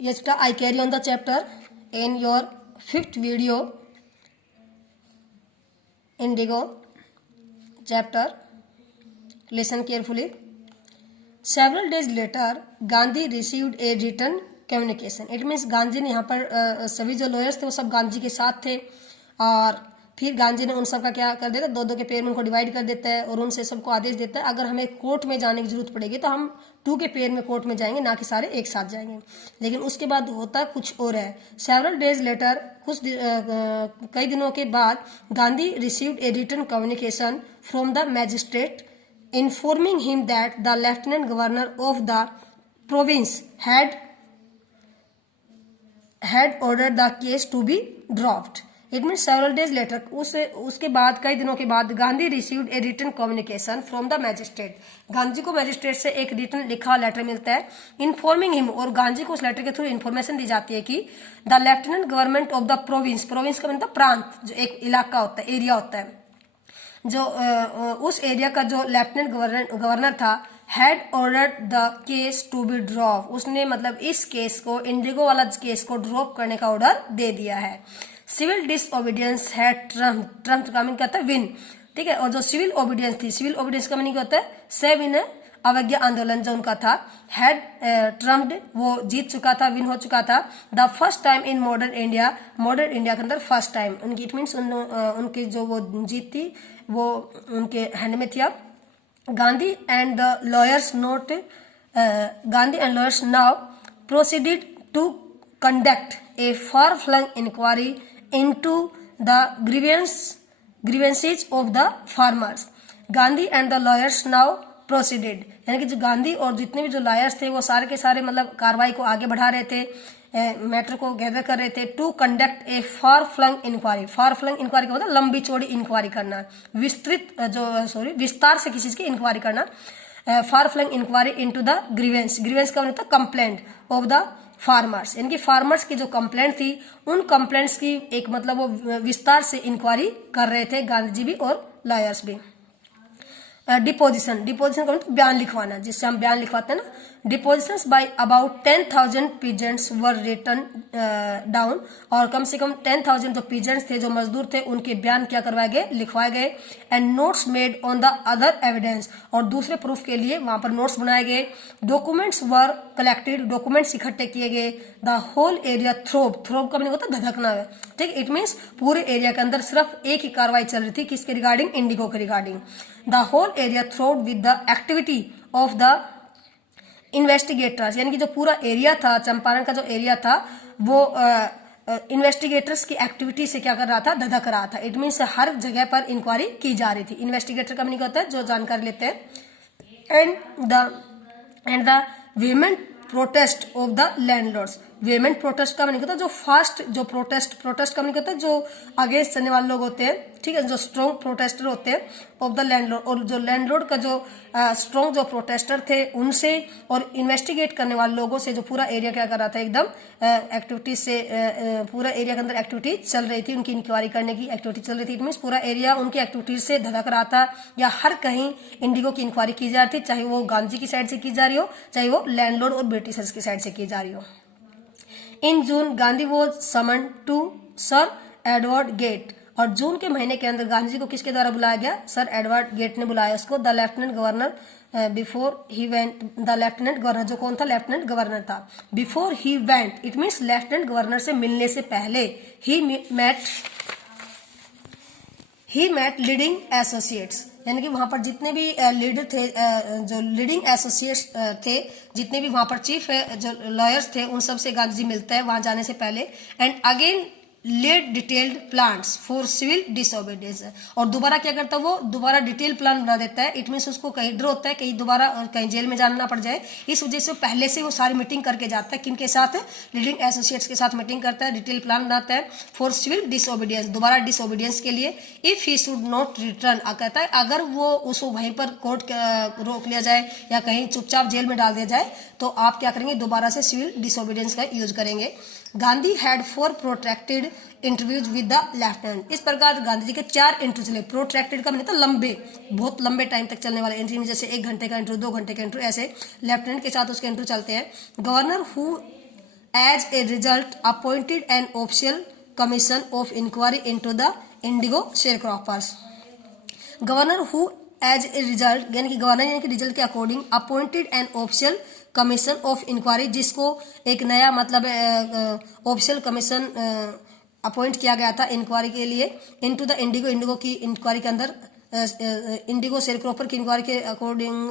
Yes, I carry on the chapter in your fifth video, Indigo chapter. Listen carefully. Several days later, Gandhi received a written communication. It means Gandhi ने यहाँ पर सभी जो lawyers थे वो सब गांधी के साथ थे और फिर गांधी ने उन सब का क्या कर देता है, दो दो के पेयर में उनको डिवाइड कर देता है और उनसे सबको आदेश देता है अगर हमें कोर्ट में जाने की जरूरत पड़ेगी तो हम 2 के पेयर में कोर्ट में जाएंगे, ना कि सारे एक साथ जाएंगे। लेकिन उसके बाद होता कुछ और है। सेवरल डेज लेटर, कई दिनों के बाद Gandhi received a written communication from the magistrate informing him that the lieutenant governor of the province had ordered the case to be dropped. It means several days later, उसके बाद कई दिनों के बाद Gandhi received a written communication from the magistrate. Gandhi को magistrate से एक written लिखा लेटर मिलता है इन्फॉर्मिंग हिम, और गांधी को उस लेटर के थ्रू इन्फॉर्मेशन दी जाती है कि the lieutenant government of the province, province का मतलब प्रांत, जो एक इलाका होता है, एरिया होता है, जो उस एरिया का जो लेफ्टिनेंट गवर्नर था, had ordered the case to be drop, उसने मतलब इस केस को, इंडिगो वाला केस को ड्रॉप करने का ऑर्डर दे दिया है। सिविल डिसओबीडियंस हैड ट्रम्प का मीनिंग कहता है विन, ठीक है। और जो सिविल ओबीडियंस थी, सिविल ओबीडियंस का मीनिंग होता है से विन, अवज्ञा आंदोलन जो उनका था, हैड ट्रम्प्ड, वो जीत चुका था, विन हो चुका था। The first time in modern India, modern India के अंदर फर्स्ट टाइम उनकी, इट मीन्स उनकी जो वो जीत थी वो उनके हैंड में थी। अब Gandhi and the lawyers note, Gandhi and lawyers now proceeded to conduct a far flung inquiry into the grievances of the farmers. Gandhi and the lawyers now proceeded, यानी कि जो गांधी और जितने भी जो लॉयर्स थे वो सारे के सारे मतलब कार्रवाई को आगे बढ़ा रहे थे, मैटर को गैदर कर रहे थे। To conduct a far flung inquiry, far flung inquiry का मतलब लंबी चौड़ी इंक्वायरी करना, विस्तार से किसी चीज की इंक्वायरी करना। Far flung inquiry into the grievance, grievance का मतलब कंप्लेंट ऑफ द फार्मर्स, यानी कि फार्मर्स की जो कंप्लेंट थी उन कंप्लेंट्स की एक मतलब वो विस्तार से इंक्वायरी कर रहे थे गांधी जी भी और लॉयर्स भी। डिपोजिशन, डिपोजिशन का मतलब बयान लिखवाना, जिससे हम बयान लिखवाते हैं ना। Depositions by about 10,000 peasants were written down, और कम से कम 10,000 जो पीजेंट्स थे, जो मजदूर थे, उनके बयान क्या करवाए गए, लिखवाए गए। And notes made on the other evidence, और दूसरे प्रूफ के लिए वहां पर नोट्स बनाए गए। डॉक्यूमेंट्स वर कलेक्टेड, डॉक्यूमेंट्स इकट्ठे किए गए। द होल एरिया थ्रोब, थ्रोब का मतलब होता है धधकना है, ठीक। इट मीन्स पूरे एरिया के अंदर सिर्फ एक ही कार्रवाई चल रही थी, किसके रिगार्डिंग, इंडिगो के regarding. The whole area throb with the activity of the investigators, यानी कि जो पूरा एरिया था, चंपारण का जो एरिया था, वो इन्वेस्टिगेटर्स की एक्टिविटी से क्या कर रहा था, धधक रहा था। इट मीन्स हर जगह पर इंक्वायरी की जा रही थी। इन्वेस्टिगेटर का मीनिंग होता है जो जानकारी लेते हैं। And the vehement protest of the landlords, vehement protest का मीनिंग होता है जो फास्ट, जो प्रोटेस्ट का मीनिंग होता है जो अगेंस्ट चलने वाले लोग होते हैं, ठीक है, जो स्ट्रॉन्ग प्रोटेस्टर होते हैं ऑफ द लैंडलॉर्ड, और जो लैंडलॉर्ड का जो स्ट्रॉन्ग जो प्रोटेस्टर थे उनसे, और इन्वेस्टिगेट करने वाले लोगों से, जो पूरा एरिया क्या कर रहा था, एकदम एक्टिविटी से, पूरा एरिया के अंदर एक्टिविटी चल रही थी, उनकी इंक्वायरी करने की एक्टिविटी चल रही थी। इट मीन्स पूरा एरिया उनकी एक्टिविटीज से धधक रहा था, या हर कहीं इंडिगो की इंक्वायरी की जा रही थी, चाहे वो गांधी की साइड से की जा रही हो, चाहे वो लैंडलॉर्ड और ब्रिटिशर्स की साइड से की जा रही हो। In June Gandhi was summon to sir Edward Gait, और जून के महीने के अंदर गांधी जी को किसके द्वारा बुलाया गया, सर एडवर्ड गेट ने बुलाया उसको। The lieutenant governor before he went, the lieutenant governor जो कौन था, लेफ्टिनेंट गवर्नर था। Before he went, it means lieutenant governor से मिलने से पहले, ही मेट लीडिंग एसोसिएट्स, यानी कि वहां पर जितने भी लीडर थे, जो लीडिंग एसोसिएट्स थे, जितने भी वहां पर चीफ जो लॉयर्स थे, उन सब से गांधी जी मिलता है वहां जाने से पहले। And again led detailed plans for civil disobedience, और दोबारा क्या करता है, वो दोबारा डिटेल प्लान बना देता है। इट मीन्स उसको कहीं डर होता है कहीं दोबारा कहीं जेल में जाना ना पड़ जाए, इस वजह से पहले से वो सारी मीटिंग करके जाता है, किनके साथ, लीडिंग एसोसिएट्स के साथ मीटिंग करता है, डिटेल प्लान बनाता है फॉर सिविल डिसओबीडियंस, दोबारा डिसओबीडियंस के लिए। If he should not return, कहता है अगर वो उसको वहीं पर कोर्ट रोक लिया जाए या कहीं चुपचाप जेल में डाल दिया जाए, तो आप क्या करेंगे, दोबारा से सिविल डिसओबीडियंस का यूज करेंगे। Gandhi had 4 protracted interviews with the lieutenant, इस प्रकार गांधी जी के 4 इंटरव्यू चले। प्रोट्रैक्टेड का मतलब लंबे, बहुत लंबे टाइम तक चलने वाले इंटरव्यू, जैसे 1 घंटे का इंटरव्यू, 2 घंटे का इंटरव्यू, ऐसे लेफ्टिनेंट के साथ उसके इंटरव्यू चलते हैं। Governor who as a result appointed an official commission of inquiry into the indigo sharecroppers. Governor who as a result यानी कि गवर्नर यानी कि रिजल्ट के according appointed an official commission of inquiry, जिसको एक नया मतलब ऑफिशियल कमीशन अपॉइंट किया गया था इंक्वायरी के लिए इनटू द इंडिगो, इंडिगो की इंक्वायरी के अंदर, इंडिगो शेयरक्रॉपर की इंक्वायरी के अकॉर्डिंग।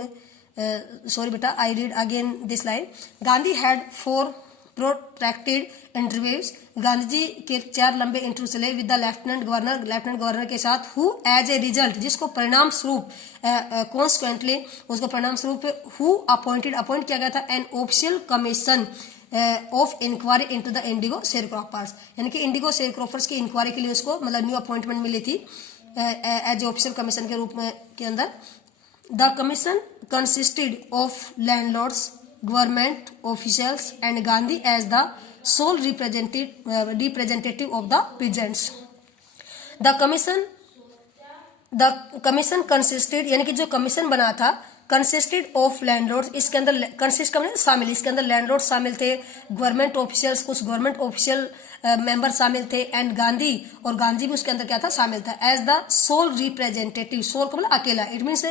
सॉरी बेटा, I read again this line. Gandhi had 4 protracted interviews, Gandhi ji के 4 लंबे इंटरव्यू चले विद द लेफ्टिनेंट गवर्नर के साथ, हु एज ए रिजल्ट जिसको परिणाम स्वरूप कॉन्सिक्वेंटली उसको परिणाम स्वरूप हु अपॉइंट किया गया था an official commission of inquiry into the indigo sharecroppers, यानी कि इंडिगो शेयरक्रॉपर्स की इंक्वायरी के लिए उसको मतलब न्यू अपॉइंटमेंट मिली थी एज ऑफिशियल कमीशन के रूप में के अंदर। The commission consisted of landlords, government officials and Gandhi as the sole representative of the peasants. The commission consisted यानी कि जो कमीशन बना था कंसिस्टेड ऑफ लैंडलॉर्ड्स, इसके अंदर कंसिस्ट का मतलब शामिल, इसके अंदर लैंडलॉर्ड शामिल थे, गवर्नमेंट ऑफिशियल्स कुछ गवर्नमेंट ऑफिशियल मेंबर शामिल थे, एंड गांधी, और गांधी भी उसके अंदर क्या था शामिल था as the sole representative. Sole का मतलब अकेला, इट मीन्स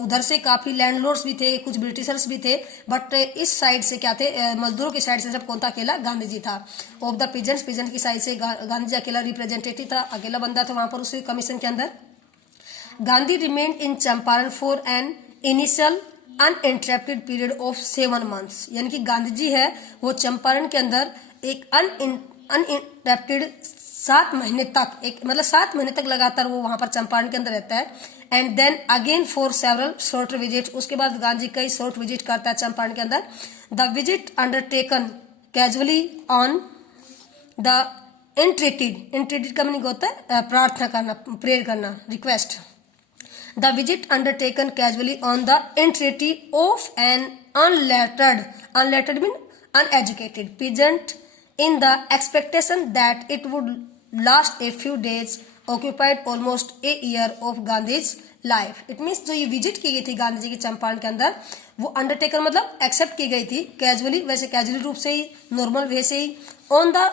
उधर से काफी लैंडलॉर्ड्स भी थे, कुछ ब्रिटिशर्स भी थे, बट इस साइड से क्या थे मजदूरों की साइड से सब कौन था, अकेला गांधी जी था। ऑफ द पीजेंट्स, पीजेंट की साइड से गांधी जी अकेला रिप्रेजेंटेटिव था, अकेला बंदा था वहां पर उस कमीशन के अंदर। Gandhi remained in Champaran for an initial uninterrupted period of 7 months, यानी कि गांधी जी है वो चंपारण के अंदर एक अनइंटरप्टेड 7 महीने तक, एक मतलब 7 महीने तक लगातार वो वहां पर चंपारण के अंदर रहता है। And then again for several short visit, उसके बाद गांधी कई शॉर्ट विजिट करता है चंपारण के अंदर। The visit undertaken casually on the entreaty का मीनिंग होता है प्रार्थना करना, प्रेयर करना, request. The visit undertaken casually on the entreaty of an unlettered mean uneducated peasant in the expectation that it would last a few days occupied almost a year of Gandhi's life. It means जो ये visit की गई थी गांधी जी की चंपारण के अंदर, वो Undertaker मतलब एक्सेप्ट की गई थी कैजुअली, वैसे कैजुअली रूप से ही, नॉर्मल वे से ही, on the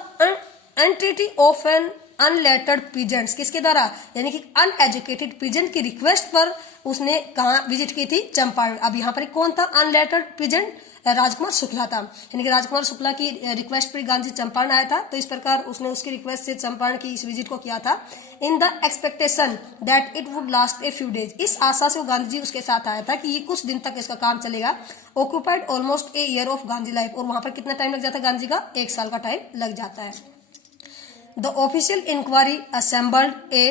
entreaty of an unlettered peasants, किसके द्वारा, यानी कि अनएजुकेटेड पीजेंट की रिक्वेस्ट पर उसने कहा विजिट की थी चंपारण। अब यहाँ पर कौन था अनलेटर्ड पीजेंट, राजकुमार शुक्ला था, यानी कि राजकुमार शुक्ला की रिक्वेस्ट पर गांधी चंपारण आया था, तो इस प्रकार उसने उसकी रिक्वेस्ट से चंपारण की इस विजिट को किया था। In the expectation that it would last a few days, इस आशा से वो गांधी जी उसके साथ आया था कि ये कुछ दिन तक इसका काम चलेगा। Occupied almost a year of Gandhi life, और वहां पर कितना टाइम लग जाता है गांधी जी का, 1 साल का टाइम लग जाता है। The official inquiry assembled a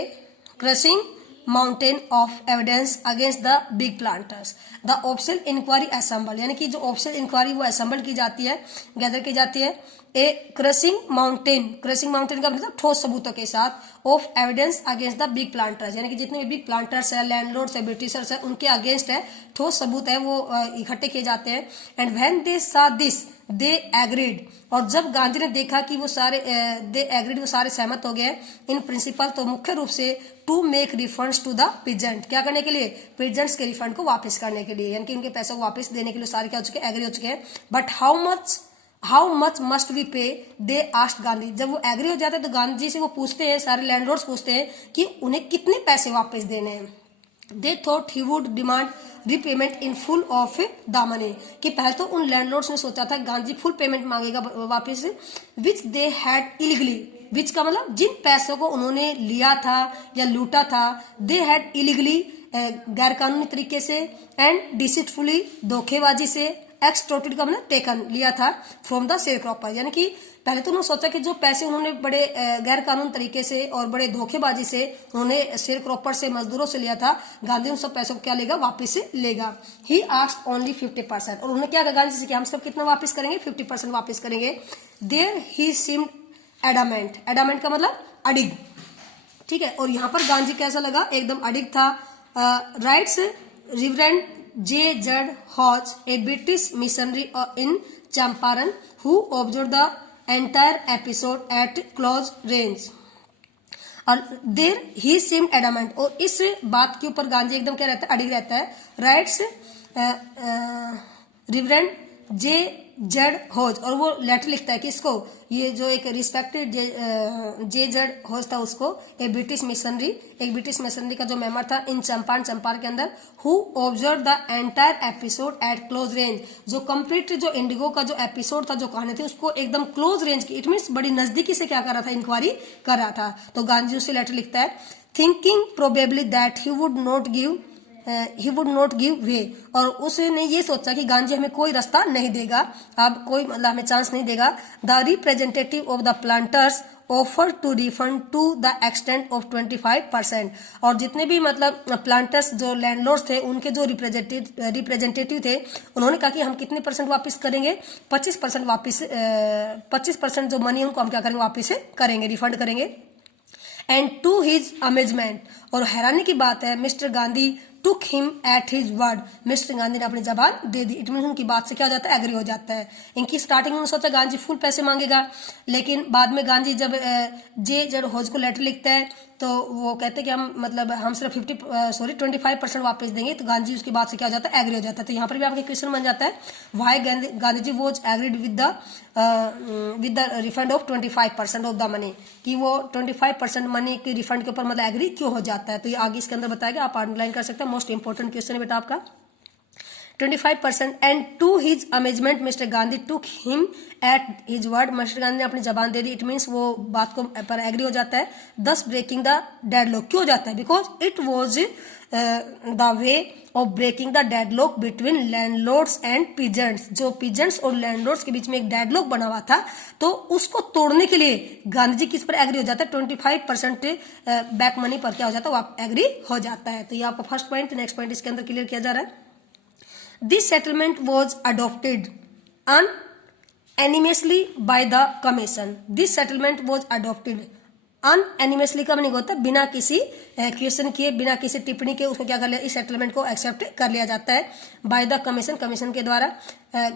crushing mountain of evidence against the big planters. The official inquiry assembled, यानी कि जो official inquiry वो assemble की जाती है, गैदर की जाती है, a crushing mountain का मतलब ठोस सबूतों के साथ, of evidence against the big planters, यानी कि जितने भी बिग प्लांटर्स है, लैंडलॉर्ड्स है, ब्रिटिशर्स है, उनके अगेंस्ट है, ठोस सबूत है वो इकट्ठे किए जाते हैं। एंड व्हेन दे सा दिस दे एग्रीड, और जब गांधी ने देखा कि वो सारे दे एग्रीड, वो सारे सहमत हो गए इन प्रिंसिपल, तो मुख्य रूप से to make refunds to the peasant, क्या करने के लिए, पीजेंट्स के रिफंड को वापस करने के लिए, यानी कि उनके पैसों को वापस देने के लिए सारे क्या हो चुके हैं, एग्री हो चुके हैं। But how much must we pay, they asked Gandhi, जब वो एग्री हो जाते हैं तो गांधी जी से वो पूछते हैं, सारे लैंडलॉर्ड्स पूछते हैं कि उन्हें कितने पैसे वापस देने हैं। They thought he would demand repayment in full of the money, कि पहले तो उन लैंडलॉर्ड्स ने सोचा था गांधी फुल पेमेंट मांगेगा वापस, विच दे हैड इलीगली, विच का मतलब जिन पैसों को उन्होंने लिया था या लूटा था, दे हैड इलीगली गैर कानूनी तरीके से, एंड डिसीटफुली धोखेबाजी से, एक्सटॉर्टेड का मतलब टेकन लिया था, फ्रॉम द शेयरक्रॉपर, यानी कि पहले तो उन्होंने सोचा कि जो पैसे उन्होंने बड़े गैर कानून तरीके से और बड़े धोखेबाजी से उन्होंने शेयरक्रॉपर से, मजदूरों से लिया था, गांधी उन सब पैसों को क्या लेगा, वापस से लेगा। ही आस्क्ड ओनली 50%, और उन्होंने क्या कहा गांधी से कि हम सब कितना वापस करेंगे, 50% वापस करेंगे। There he seemed adamant, adamant का मतलब अडिग, ठीक है, और यहाँ पर गांधी कैसा लगा, एकदम अडिग था। Writes reverend J. Judd Hodge, a British missionary in Champaran, who observed the entire episode at close range. और देर ही seemed adamant, और इस बात के ऊपर गांधी एकदम क्या रहता है, अडिग रहता है। राइट्स रिवरेंड जे जेड होज, और वो लेटर लिखता है किसको, ये जो एक रिस्पेक्टेड जे जेड होज था उसको, एक ब्रिटिश मिशनरी का जो मेंबर था इन चंपारण के अंदर, who observe the entire episode eight close range, जो कंप्लीट जो इंडिगो का जो एपिसोड था, जो कहानी थी, उसको एकदम क्लोज रेंज की, इट मीन्स बड़ी नजदीकी से क्या कर रहा था, इंक्वायरी कर रहा था। तो गांधी उसे लेटर लिखता है, thinking probably that he would not give way, और उसने ये सोचा कि गांधी हमें कोई रास्ता नहीं देगा, अब कोई मतलब हमें चांस नहीं देगा। The representative of the planters offer to refund to the extent of 25%, और जितने भी मतलब प्लांटर्स जो लैंडलॉर्ड्स थे, उनके जो रिप्रेजेंटेटिव थे, उन्होंने कहा कि हम कितने % वापस करेंगे, 25% वापस, 25% जो मनी उनको हम क्या करेंगे, वापस करेंगे, रिफंड करेंगे। एंड टू हिज अमेजमेंट, और हैरानी की बात है, mister Gandhi took him at his word, mister Gandhi ने अपनी जबान दे दी। इट मीन उनकी बात से क्या हो जाता है, एग्री हो जाता है। इनकी स्टार्टिंग में सोचा गांधी फुल पैसे मांगेगा, लेकिन बाद में गांधी जब जे जेड होज को लेटर लिखते हैं, तो वो कहते हैं कि हम सिर्फ 25% वापस देंगे, तो गांधी उसकी बात से क्या हो जाता है, एग्री हो जाता है। तो यहाँ पर भी आपका क्वेश्चन बन जाता है, why Gandhi ji was agreed with the refund of 25% of the money, कि वो 25% मनी के रिफंड के ऊपर मतलब एग्री क्यों हो जाता है। तो ये आगे इसके अंदर बताएगा, आप अंडरलाइन कर सकते हैं, मोस्ट इंपोर्टेंट क्वेश्चन है बेटा आपका। 25%, and to his amazement mister Gandhi took him at his word, mister Gandhi ने अपनी जबान दे दी, इट मीन्स वो बात को पर एग्री हो जाता है। दस ब्रेकिंग द डेडलॉक, क्यों हो जाता है, because it was the way of breaking the deadlock between landlords and peasants, जो पीजेंट्स और लैंडलॉर्ड्स के बीच में एक डेडलॉक बना हुआ था, तो उसको तोड़ने के लिए गांधी जी किस पर एग्री हो जाता है, 25% बैक मनी पर क्या हो जाता है, वो एग्री हो जाता है। तो ये आपका फर्स्ट पॉइंट। नेक्स्ट पॉइंट इसके अंदर क्लियर किया जा रहा है। This settlement was adopted unanimously by the commission. This settlement was adopted unanimously का मीनिंग होता है बिना किसी क्वेश्चन किए, बिना किसी टिप्पणी के उसको क्या कर लिया, इस सेटलमेंट को एक्सेप्ट कर लिया जाता है बाय द कमीशन के द्वारा।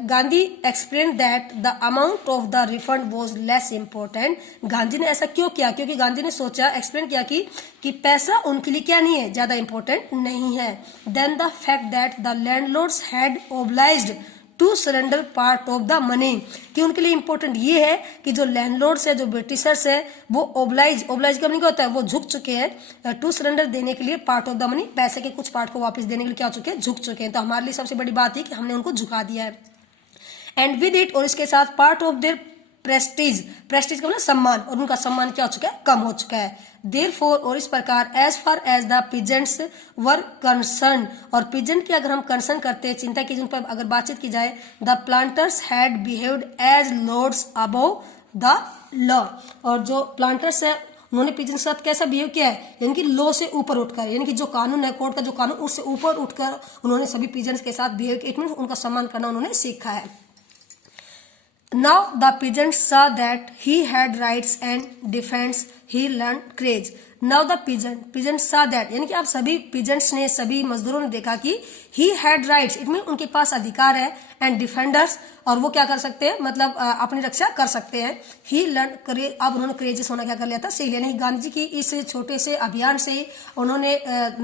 Gandhi explain that the amount of the refund was less important. Gandhi ने ऐसा क्यों किया, क्योंकि गांधी ने सोचा, एक्सप्लेन किया कि पैसा उनके लिए क्या नहीं है, ज्यादा इंपॉर्टेंट नहीं है। Than the fact that the landlords had obliged to surrender part of the money, कि उनके लिए इंपॉर्टेंट ये है कि जो लैंडलॉर्ड्स है, जो ब्रिटिशर्स है, वो ओब्लाइज का मीनिंग होता है वो झुक चुके हैं टू सरेंडर देने के लिए पार्ट ऑफ द मनी, पैसे के कुछ पार्ट को वापस देने के लिए क्या हो चुके हैं, झुक चुके हैं। तो हमारे लिए सबसे बड़ी बात है कि हमने उनको झुका दिया है। एंड विद इट, और इसके साथ पार्ट ऑफ देयर प्रेस्टीज का मतलब सम्मान, और उनका सम्मान क्या हो चुका है, कम हो चुका है। देयरफॉर, और इस प्रकार, as far as the peasants were concerned, और पीजेंट की अगर हम कंसर्न करते हैं, चिंता की, जिन पर अगर बातचीत की जाए, the planters had behaved as lords above the law, और जो प्लांटर्स है उन्होंने पीजेंट्स के साथ कैसा बिहेव किया है, यानी कि लॉ से ऊपर उठकर, यानी कि जो कानून है, कोर्ट का जो कानून, उससे ऊपर उठकर उन्होंने सभी पीजेंट्स के साथ बिहेव किया, इट मींस उनका सम्मान करना उन्होंने सीखा है। Now the peasants saw that he had rights and defense he learned courage. Now the peasants saw that, यानी कि आप सभी peasants ने, सभी मजदूरों ने देखा कि he had rights, it mean उनके पास अधिकार है, and defenders, और वो क्या कर सकते हैं, मतलब अपनी रक्षा कर सकते हैं। he learned courage, अब उन्होंने courageous होना क्या कर लिया था, सीख लिया। नहीं, गांधी जी की इस छोटे से अभियान से उन्होंने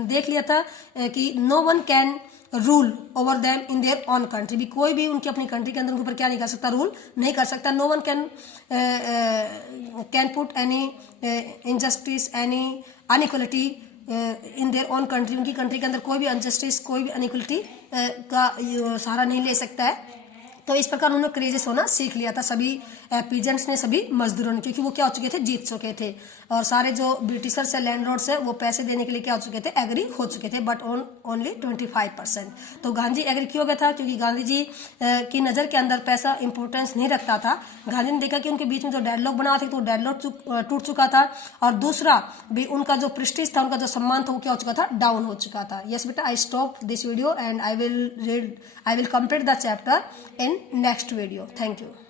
देख लिया था कि no one can rule over them in their own country, भी कोई भी उनकी अपनी कंट्री के अंदर उनके ऊपर क्या नहीं कर सकता, रूल नहीं कर सकता। No one can put any injustice, any inequality in their own country, उनकी कंट्री के अंदर कोई भी अनजस्टिस, कोई भी अनइक्वलिटी का सहारा नहीं ले सकता है। तो इस प्रकार उन्होंने क्रेजियस होना सीख लिया था सभी पीजेंट्स ने, सभी मजदूरों ने, क्योंकि वो क्या हो चुके थे, जीत चुके थे, और सारे जो ब्रिटिशर्स है, लैंडलॉर्ड्स है, वो पैसे देने के लिए क्या हो चुके थे, एग्री हो चुके थे, बट ओनली 25%। तो गांधी एग्री क्यों गया था, क्योंकि गांधी जी की नज़र के अंदर पैसा इंपॉर्टेंस नहीं रखता था। गांधी ने देखा कि उनके बीच में जो डेडलॉक बना था, तो डेडलॉक टूट चुका था, और दूसरा भी उनका जो प्रेस्टीज था, उनका जो सम्मान था, वो क्या हो चुका था, डाउन हो चुका था। यस बेटा, I stop this video and I will complete the chapter in next video. Thank you.